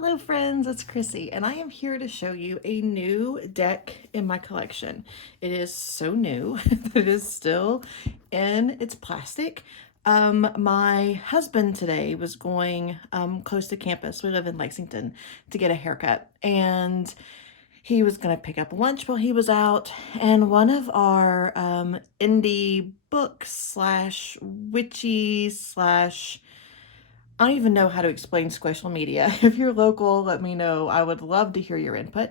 Hello friends, it's Chrissy and I am here to show you a new deck in my collection. It is so new that it is still in its plastic. My husband today was going close to campus. We live in Lexington to get a haircut, and he was going to pick up lunch while he was out, and one of our indie books slash witchy slash I don't even know how to explain social media. If you're local, let me know. I would love to hear your input.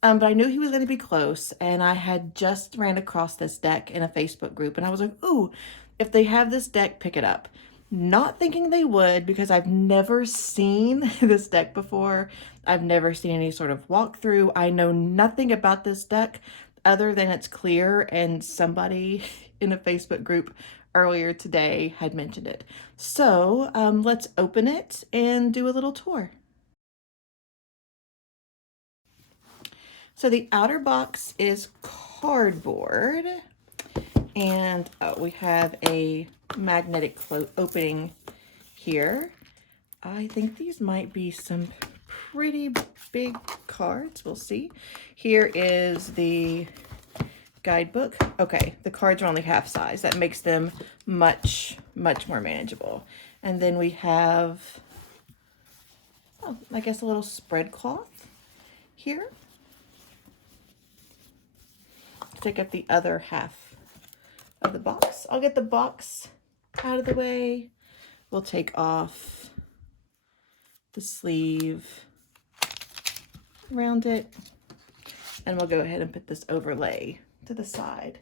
But I knew he was going to be close, and I had just ran across this deck in a Facebook group, and I was like, ooh, if they have this deck, pick it up. Not thinking they would, because I've never seen this deck before. I've never seen any sort of walkthrough. I know nothing about this deck other than it's clear, and somebody in a Facebook group earlier today had mentioned it. So let's open it and do a little tour. So the outer box is cardboard, and we have a magnetic opening here. I think these might be some pretty big cards. We'll see. Here is the guidebook. Okay, the cards are only half size. That makes them much more manageable. And then we have, I guess a little spread cloth here. Take up the other half of the box. I'll get the box out of the way. We'll take off the sleeve around it, and we'll go ahead and put this overlay to the side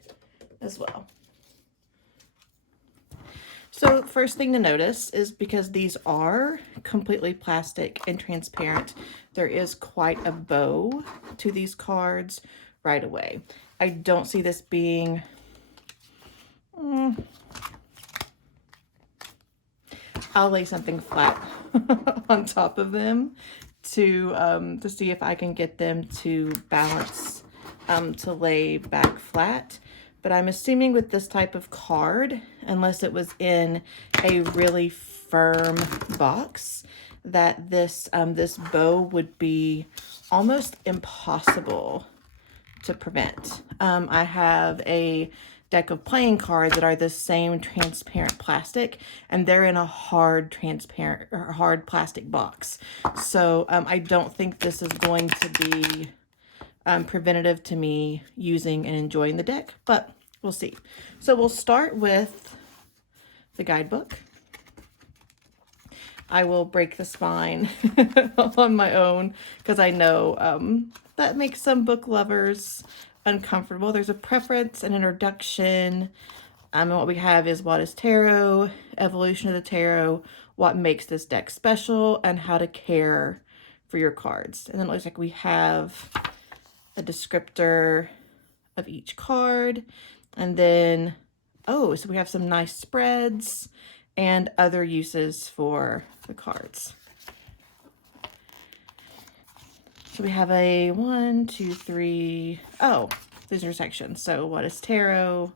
as well. So first thing to notice is, because these are completely plastic and transparent, there is quite a bow to these cards right away. I don't see this being I'll lay something flat on top of them to see if I can get them to balance, to lay back flat. But I'm assuming with this type of card, unless it was in a really firm box, that this this bow would be almost impossible to prevent. I have a deck of playing cards that are the same transparent plastic, and they're in a hard transparent or hard plastic box. So I don't think this is going to be preventative to me using and enjoying the deck, but we'll see. So we'll start with the guidebook. I will break the spine on my own, because I know that makes some book lovers uncomfortable. There's a preference, an introduction, and what we have is what is tarot, evolution of the tarot, what makes this deck special, and how to care for your cards. And then it looks like we have a descriptor of each card, and then so we have some nice spreads and other uses for the cards. So we have a 1, 2, 3. Oh, these are sections. So what is tarot,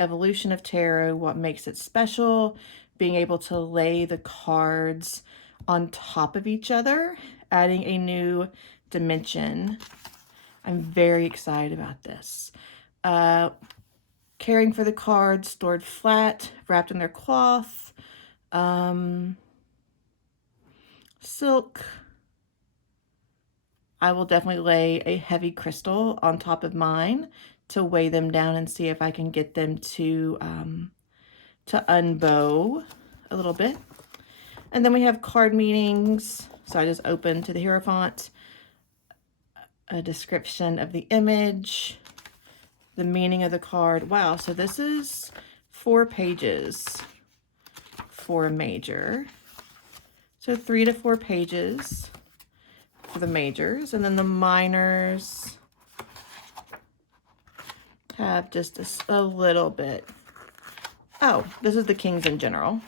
evolution of tarot, what makes it special, being able to lay the cards on top of each other, adding a new dimension. I'm very excited about this. Caring for the cards, stored flat, wrapped in their cloth, silk. I will definitely lay a heavy crystal on top of mine to weigh them down and see if I can get them to unbow a little bit. And then we have card meanings. So I just opened to the Hierophant, a description of the image, the meaning of the card. Wow, so this is 4 pages for a major. So 3 to 4 pages for the majors, and then the minors have just a little bit. Oh, this is the kings in general.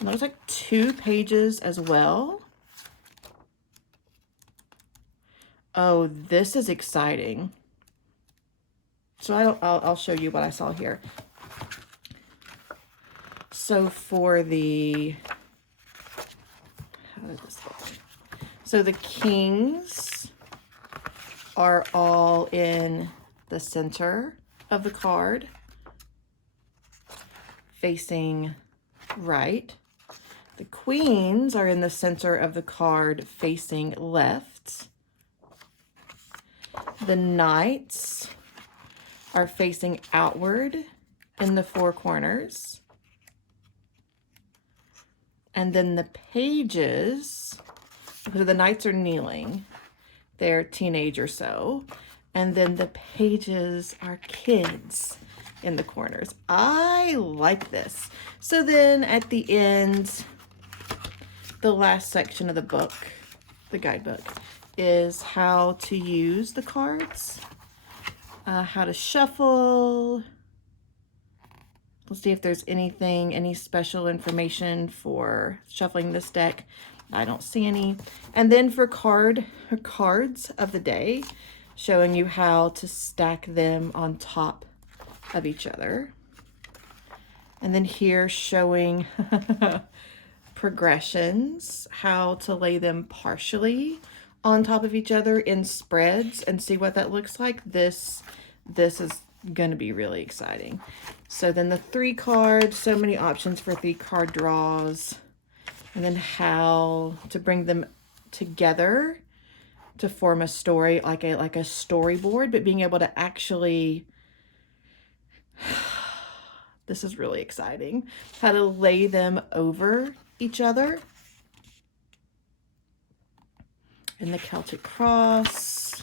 And there's like 2 pages as well. Oh, this is exciting. So I'll show you what I saw here. So for the, how does this look? So the kings are all in the center of the card, facing right. The queens are in the center of the card, facing left. The knights are facing outward in the four corners. And then the pages, so the knights are kneeling, they're teenage or so. And then the pages are kids in the corners. I like this. So then at the end, the last section of the book, the guidebook, is how to use the cards, how to shuffle. Let's see if there's anything, any special information for shuffling this deck. I don't see any. And then for cards of the day, showing you how to stack them on top of each other. And then here showing progressions, how to lay them partially on top of each other in spreads and see what that looks like. This is going to be really exciting. So then the 3 cards, so many options for 3 card draws, and then how to bring them together to form a story, like a storyboard, but being able to actually, this is really exciting, how to lay them over each other. And the Celtic cross.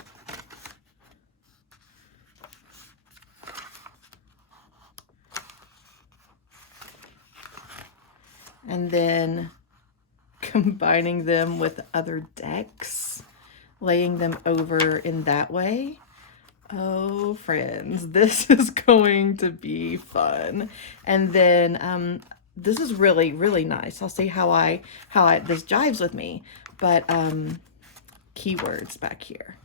And then combining them with other decks, laying them over in that way. Oh, friends, this is going to be fun. And then this is really, really nice. I'll see how this jives with me. But keywords back here.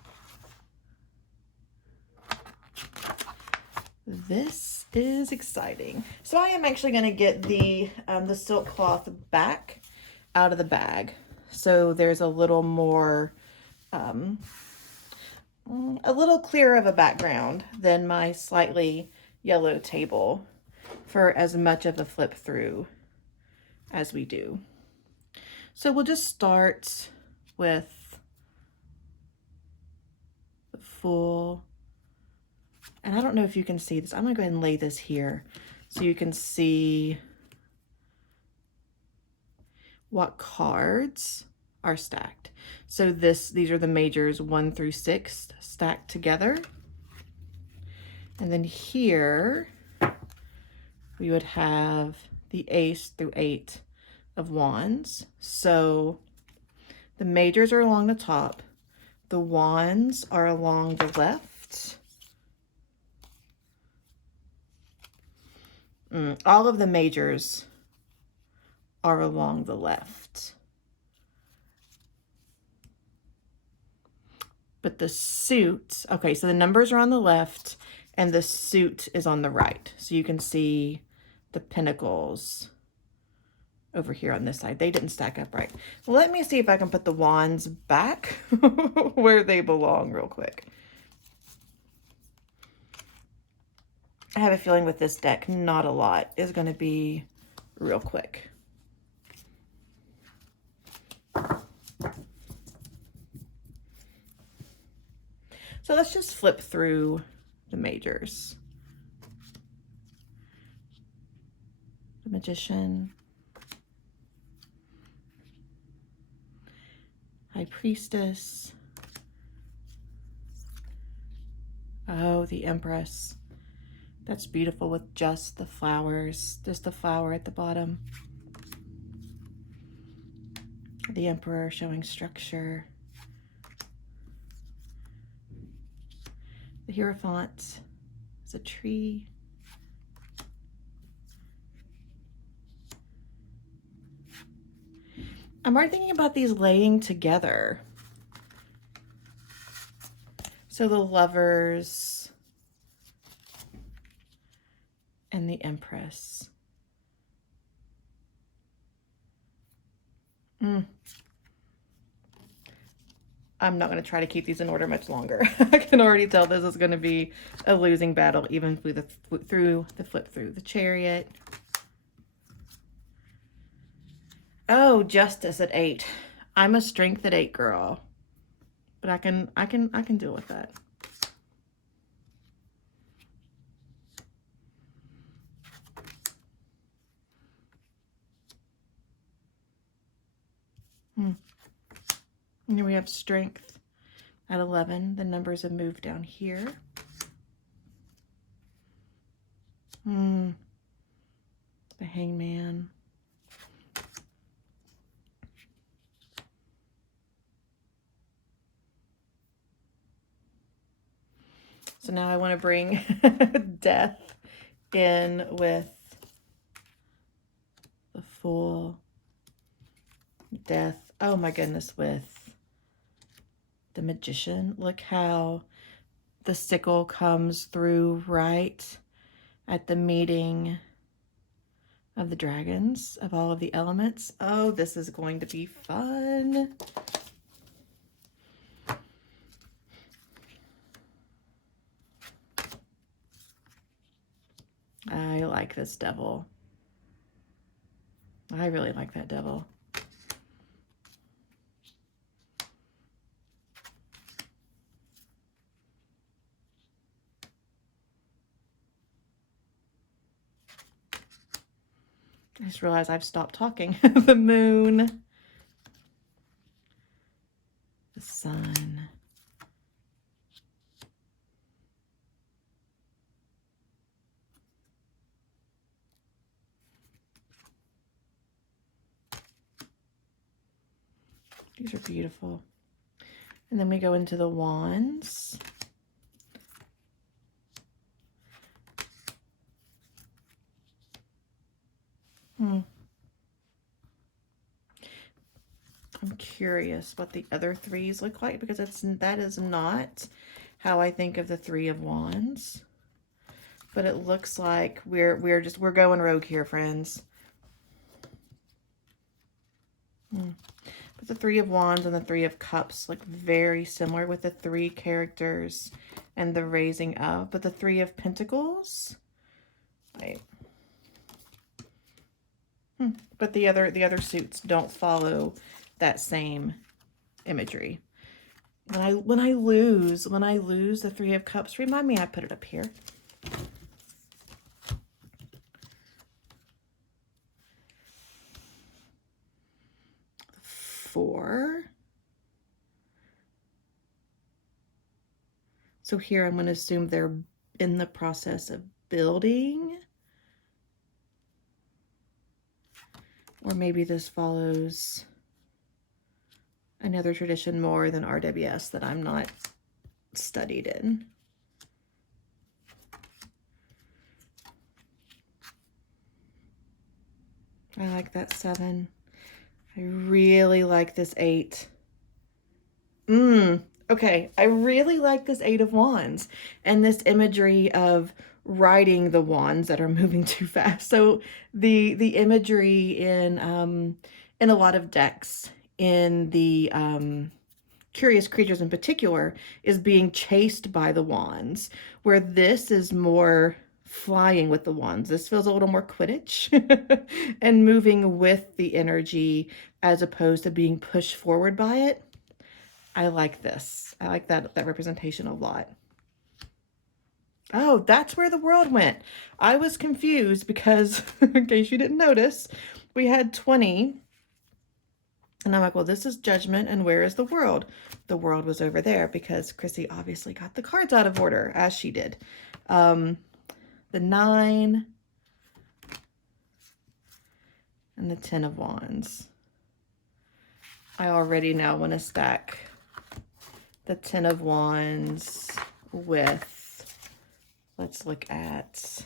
This is exciting. So I am actually going to get the silk cloth back out of the bag. So there's a little more, a little clearer of a background than my slightly yellow table for as much of a flip through as we do. So we'll just start with the full, and I don't know if you can see this. I'm gonna go ahead and lay this here so you can see what cards are stacked. So these are the majors 1 through 6 stacked together. And then here we would have the ace through 8 of wands. So the majors are along the top. The wands are along the left. All of the majors are along the left. But the suit, okay, so the numbers are on the left and the suit is on the right. So you can see the pinnacles over here on this side. They didn't stack up right. Let me see if I can put the wands back where they belong real quick. I have a feeling with this deck, not a lot is going to be real quick. So let's just flip through the majors. The Magician, High Priestess, oh, the Empress. That's beautiful with just the flowers, just the flower at the bottom. The Emperor showing structure. The Hierophant is a tree. I'm already thinking about these laying together. So the Lovers and the Empress. I'm not going to try to keep these in order much longer. I can already tell this is going to be a losing battle, even through the flip through the Chariot. Oh, Justice at 8. I'm a Strength at 8 girl, but I can deal with that. And here we have Strength at 11. The numbers have moved down here. The Hangman. So now I want to bring Death in with the Fool. Death. Oh my goodness, with the Magician. Look how the sickle comes through right at the meeting of the dragons, of all of the elements. Oh, this is going to be fun. I like this devil. I really like that devil. I just realized I've stopped talking. The Moon. The Sun. These are beautiful. And then we go into the Wands. I'm curious what the other threes look like, because that is not how I think of the Three of Wands. But it looks like we're going rogue here, friends. But the Three of Wands and the Three of Cups look very similar with the three characters and the raising of. But the Three of Pentacles, wait. But the other suits don't follow that same imagery. When I lose the Three of Cups, remind me I put it up here. Four. So here I'm going to assume they're in the process of building. Or maybe this follows another tradition more than RWS that I'm not studied in. I like that 7. I really like this 8. Okay, I really like this 8 of Wands and this imagery of riding the wands that are moving too fast. So the imagery in a lot of decks, in the Curious Creatures in particular, is being chased by the wands, where this is more flying with the wands. This feels a little more Quidditch and moving with the energy as opposed to being pushed forward by it. I like this. I like that representation a lot. Oh, that's where the world went. I was confused because, in case you didn't notice, we had 20. And I'm like, well, this is Judgment, and where is the world? The world was over there because Chrissy obviously got the cards out of order, as she did. The 9 and the 10 of Wands. I already now want to stack the 10 of Wands with, let's look at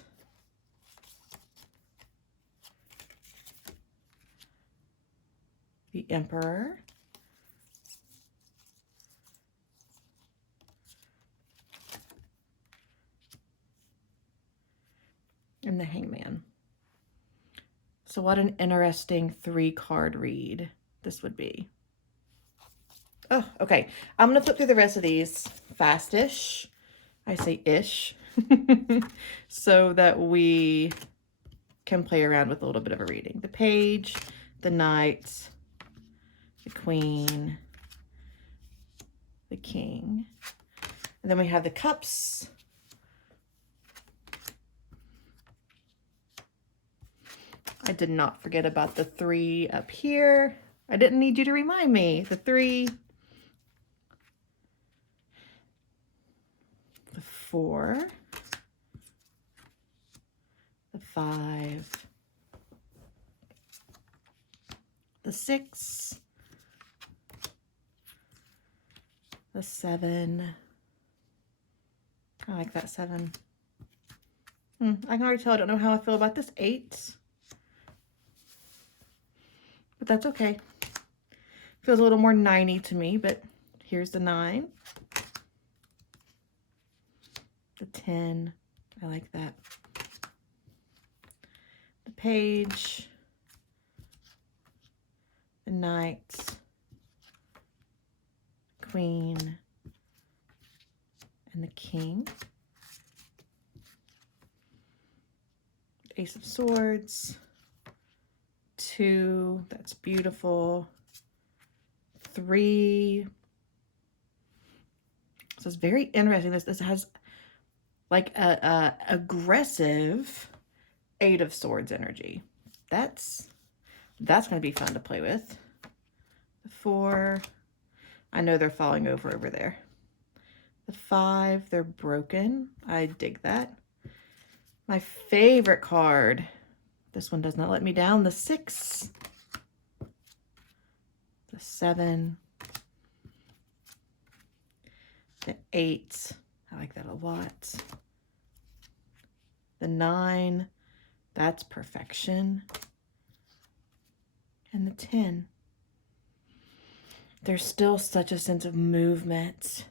the Emperor. And the Hangman. So what an interesting 3-card read this would be. Oh, okay. I'm going to flip through the rest of these fast-ish. I say ish. So that we can play around with a little bit of a reading. The page, the knight, the queen, the king. And then we have the cups. I did not forget about the 3 up here. I didn't need you to remind me. The 3, the 4, the 5, the 6, the 7. I like that 7. I can already tell I don't know how I feel about this 8. But that's okay. Feels a little more 9-y to me, but here's the 9. The 10. I like that. The page. The knight. Queen. And the king. Ace of Swords. 2, that's beautiful. 3. So it's very interesting. This has like a aggressive 8 of Swords energy. That's going to be fun to play with. The 4, I know they're falling over there. The 5, they're broken. I dig that. My favorite card. This one does not let me down. The 6, the 7, the 8. I like that a lot. The 9, that's perfection. And the 10. There's still such a sense of movement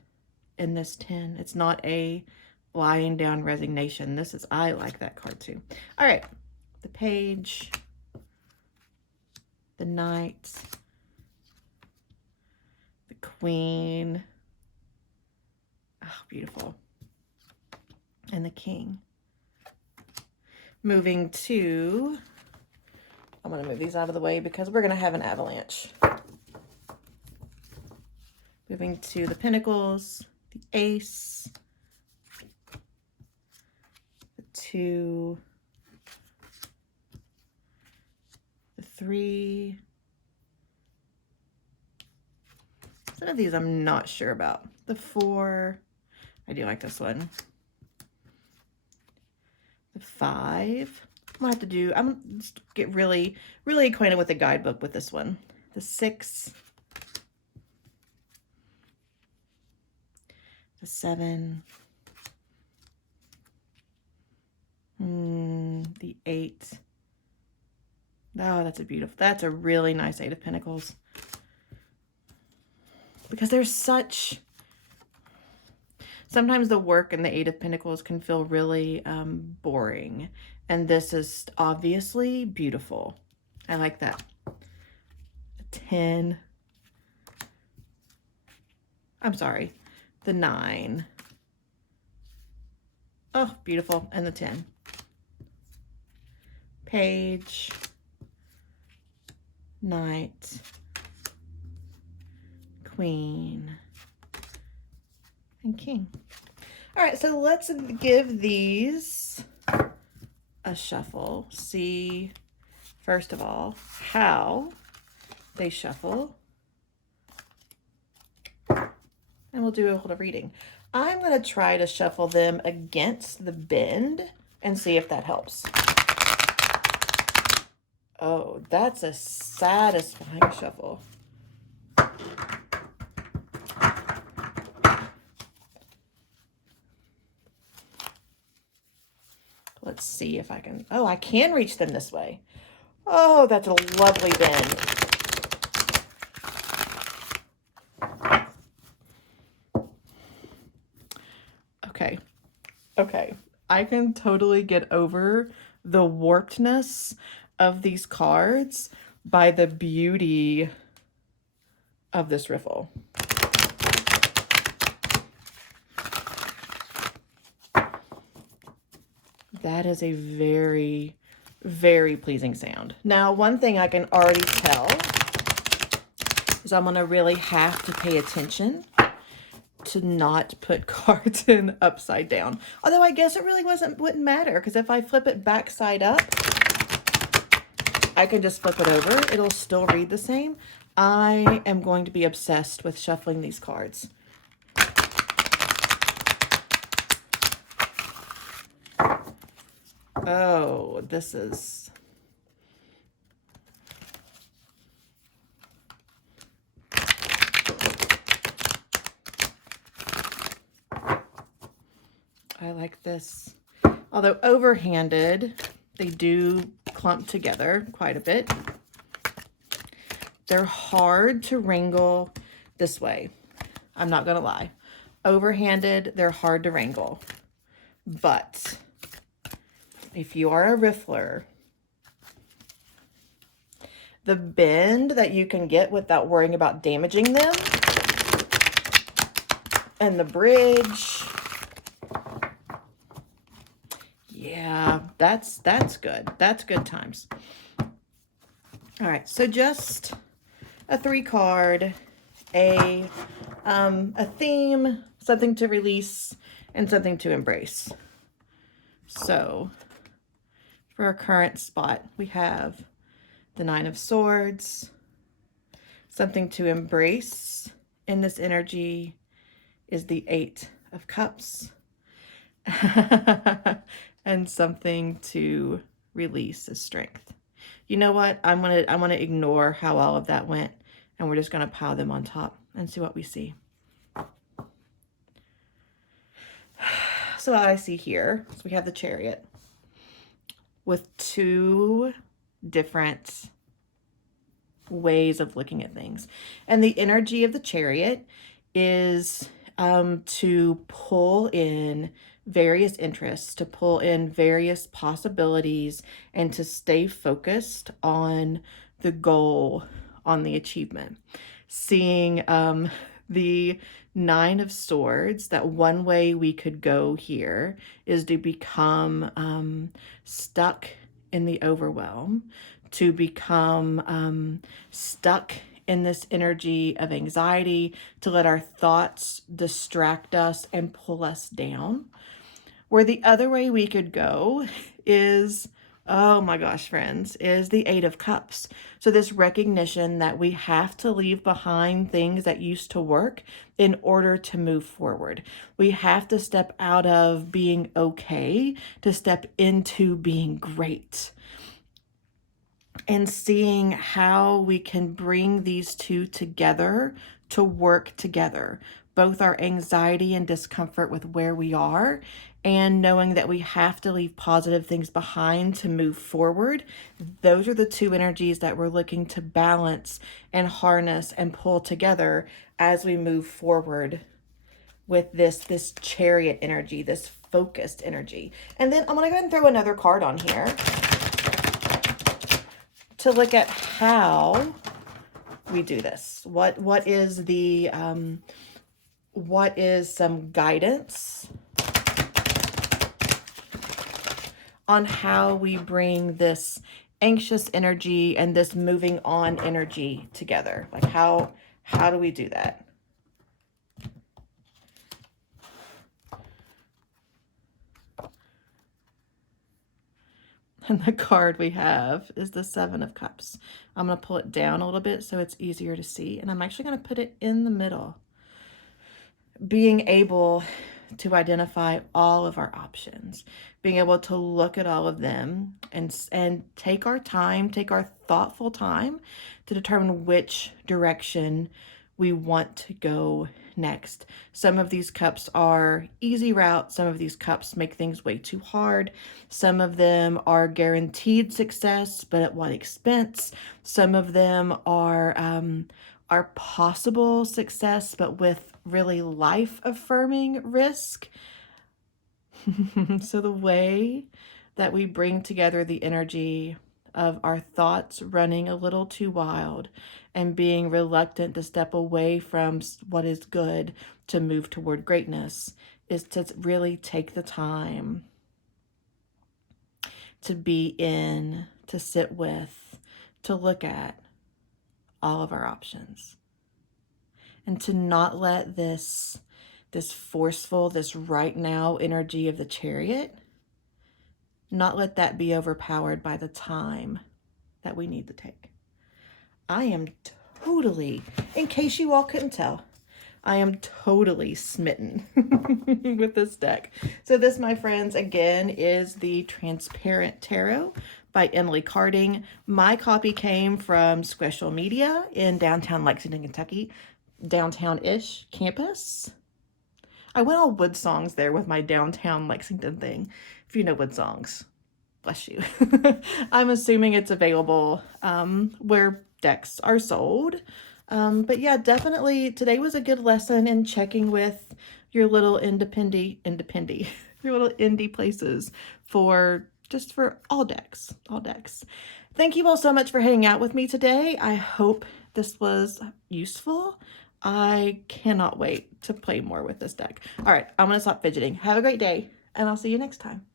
in this 10. It's not a lying down resignation. I like that card too. All right. The page, the knight, the queen, oh, beautiful, and the king. Moving to, I'm going to move these out of the way because we're going to have an avalanche. Moving to the pentacles, the ace, the 2, 3. Some of these I'm not sure about. The 4, I do like this one. The 5, I'm gonna just get really acquainted with the guidebook with this one. The 6, the 7, the 8. Oh, that's a really nice 8 of Pentacles. Because there's sometimes the work in the 8 of Pentacles can feel really boring. And this is obviously beautiful. I like that. The 10. I'm sorry. The 9. Oh, beautiful. And the 10. Page. Knight, queen, and king. All right, so let's give these a shuffle. See, first of all, how they shuffle. And we'll do a little reading. I'm going to try to shuffle them against the bend and see if that helps. Oh, that's a satisfying shuffle. Let's see if I can. Oh, I can reach them this way. Oh, that's a lovely bend. Okay. Okay. I can totally get over the warpedness of these cards by the beauty of this riffle. That is a very, very pleasing sound. Now, one thing I can already tell is I'm gonna really have to pay attention to not put cards in upside down. Although I guess it really wouldn't matter, because if I flip it back side up, I can just flip it over. It'll still read the same. I am going to be obsessed with shuffling these cards. Oh, this is... I like this. Although overhanded, they do clump together quite a bit. They're hard to wrangle this way. I'm not gonna lie. Overhanded, they're hard to wrangle. But if you are a riffler, the bend that you can get without worrying about damaging them, and the bridge, yeah, that's good. That's good times. All right, so just a 3-card, a theme, something to release, and something to embrace. So for our current spot, we have the 9 of Swords. Something to embrace in this energy is the 8 of Cups. And something to release is Strength. You know what? I'm gonna ignore how all of that went, and we're just gonna pile them on top and see what we see. So what I see here, so we have the Chariot with 2 different ways of looking at things. And the energy of the Chariot is to pull in various interests, to pull in various possibilities, and to stay focused on the goal, on the achievement. Seeing the 9 of Swords, that one way we could go here is to become stuck in the overwhelm, to become stuck in this energy of anxiety, to let our thoughts distract us and pull us down. Where the other way we could go is, oh my gosh, friends, is the 8 of Cups. So this recognition that we have to leave behind things that used to work in order to move forward. We have to step out of being okay to step into being great. And seeing how we can bring these two together to work together. Both our anxiety and discomfort with where we are, and knowing that we have to leave positive things behind to move forward. Those are the 2 energies that we're looking to balance and harness and pull together as we move forward with this Chariot energy, this focused energy. And then I'm gonna go ahead and throw another card on here to look at how we do this. What is the what is some guidance on how we bring this anxious energy and this moving on energy together? Like how do we do that? And the card we have is the 7 of Cups. I'm going to pull it down a little bit so it's easier to see. And I'm actually going to put it in the middle. Being able to identify all of our options. Being able to look at all of them and take our time, take our thoughtful time to determine which direction we want to go next. Some of these cups are easy route. Some of these cups make things way too hard. Some of them are guaranteed success, but at what expense? Some of them are possible success, but with really life-affirming risk. So the way that we bring together the energy of our thoughts running a little too wild and being reluctant to step away from what is good to move toward greatness is to really take the time to be in, to sit with, to look at all of our options. And to not let this forceful, this right now energy of the Chariot, not let that be overpowered by the time that we need to take. I am totally, in case you all couldn't tell, I am totally smitten with this deck. So this, my friends, again, is the Transparent Tarot by Emily Carding. My copy came from Special Media in downtown Lexington, Kentucky, downtown-ish campus. I went all Wood Songs there with my downtown Lexington thing. If you know Wood Songs, bless you. I'm assuming it's available where decks are sold. But yeah, definitely today was a good lesson in checking with your little your little indie places for all decks, Thank you all so much for hanging out with me today. I hope this was useful. I cannot wait to play more with this deck. All right, I'm going to stop fidgeting. Have a great day, and I'll see you next time.